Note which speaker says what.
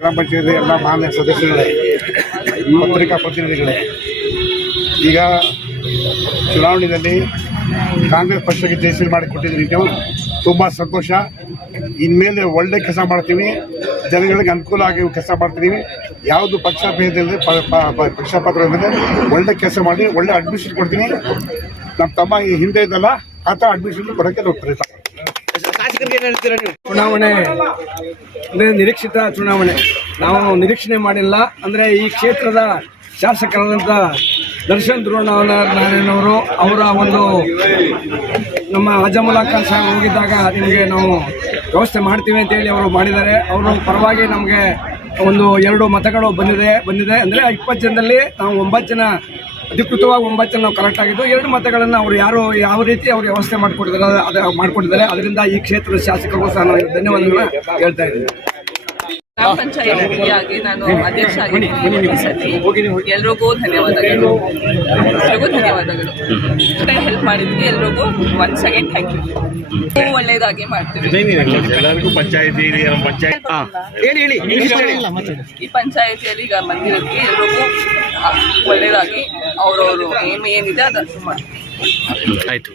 Speaker 1: ಗ್ರಾಮ ಪಂಚಾಯತಿ ಎಲ್ಲ ಮಾನ್ಯ ಸದಸ್ಯರುಗಳೇ, ಪತ್ರಿಕಾ ಪ್ರತಿನಿಧಿಗಳೇ, ಈಗ ಚುನಾವಣೆಯಲ್ಲಿ ಕಾಂಗ್ರೆಸ್ ಪಕ್ಷಕ್ಕೆ ಜಯಸಿರಿ ಮಾಡಿ ಕೊಟ್ಟಿದ್ದೀರಿ ನೀವು, ತುಂಬ ಸಂತೋಷ. ಇನ್ಮೇಲೆ ಒಳ್ಳೆ ಕೆಲಸ ಮಾಡ್ತೀವಿ, ಜನಗಳಿಗೆ ಅನುಕೂಲ ಆಗಿ ಕೆಲಸ ಮಾಡ್ತೀವಿ. ಯಾವುದು ಪಕ್ಷ ಭೇದ ಪ- ಪಾತ್ರ ಪ- ಇಲ್ಲದೆ ಒಳ್ಳೆ ಕೆಲಸ ಮಾಡಿ, ಒಳ್ಳೆ ಅಡ್ಮಿಷನ್ ಕೊಡ್ತೀನಿ. ನಮ್ಮ ತಮ್ಮ ಹಿಂದೆ ಇದ್ದಲ್ಲ ಆ ಥರ ಅಡ್ಮಿಷನ್ ಕೊಡೋಕ್ಕೆ ನಾವು ಪ್ರಯತ್ನ.
Speaker 2: ಚುನಾವಣೆ ಅಂದರೆ ನಿರೀಕ್ಷಿತ ಚುನಾವಣೆ. ನಾವು ನಿರೀಕ್ಷಣೆ ಮಾಡಿಲ್ಲ. ಅಂದರೆ ಈ ಕ್ಷೇತ್ರದ ಶಾಸಕರಾದಂಥ ದರ್ಶನ್ ಧ್ರುವನಾರಾಯಣವರು ಅವರ ಒಂದು ನಮ್ಮ ಅಜಮುಲ್ಲಾ ಖಾನ್ ಹೋಗಿದ್ದಾಗ ನಿಮಗೆ ನಾವು ವ್ಯವಸ್ಥೆ ಮಾಡ್ತೀವಿ ಅಂತೇಳಿ ಅವರು ಮಾಡಿದ್ದಾರೆ. ಅವರು ಪರವಾಗಿ ನಮಗೆ ಒಂದು ಎರಡು ಮತಗಳು ಬಂದಿದೆ ಬಂದಿದೆ. ಅಂದರೆ ಇಪ್ಪತ್ತು ಜನದಲ್ಲಿ ನಾವು ಒಂಬತ್ತು ಜನ ಅಧಿಕೃತವಾಗಿ ಒಂಬತ್ತು ಜನ ನಾವು ಕರೆಕ್ಟ್ ಆಗಿದ್ದು ಎರಡು ಮತಗಳನ್ನು ಅವರು ಯಾರು ಯಾವ ರೀತಿ ಅವ್ರು ವ್ಯವಸ್ಥೆ ಮಾಡಿಕೊಟ್ಟಿದ್ದಾರೆ ಅದು ಮಾಡಿಕೊಟ್ಟಿದ್ದಾರೆ. ಅದರಿಂದ ಈ ಕ್ಷೇತ್ರದ ಶಾಸಕರಿಗೂ ಸಹ ನಾನು ಧನ್ಯವಾದಗಳನ್ನ ಹೇಳ್ತಾ ಇದ್ದೀನಿ
Speaker 3: ಗ್ರಾಮ ಪಂಚಾಯತ್ ಆಗಿ ನಾನು ಅಧ್ಯಕ್ಷ ಆಗಿದ್ದೀನಿ ಎಲ್ರಿಗೂ ಧನ್ಯವಾದಗಳು. ಎಲ್ರಿಗೂ ಧನ್ಯವಾದಗಳು. ಹೆಲ್ಪ್ ಮಾಡಿದ್ವಿ ಎಲ್ರಿಗೂ. ಒನ್ ಸೆಕೆಂಡ್ ಥ್ಯಾಂಕ್ ಯು ಒಳ್ಳೇದಾಗಿ ಮಾಡ್ತೀವಿ.
Speaker 4: ಎಲ್ಲರಿಗೂ ಪಂಚಾಯತಿ
Speaker 3: ಈ ಪಂಚಾಯತಿಯಲ್ಲಿ ಈಗ ಮಂದಿರಕ್ಕೆ ಎಲ್ರಿಗೂ ಒಳ್ಳೇದಾಗಿ ಅವ್ರವ್ರು ಏನು ಏನಿದೆ ಅದನ್ನು ಸುಮ್ಮನೆ
Speaker 4: ಆಯ್ತು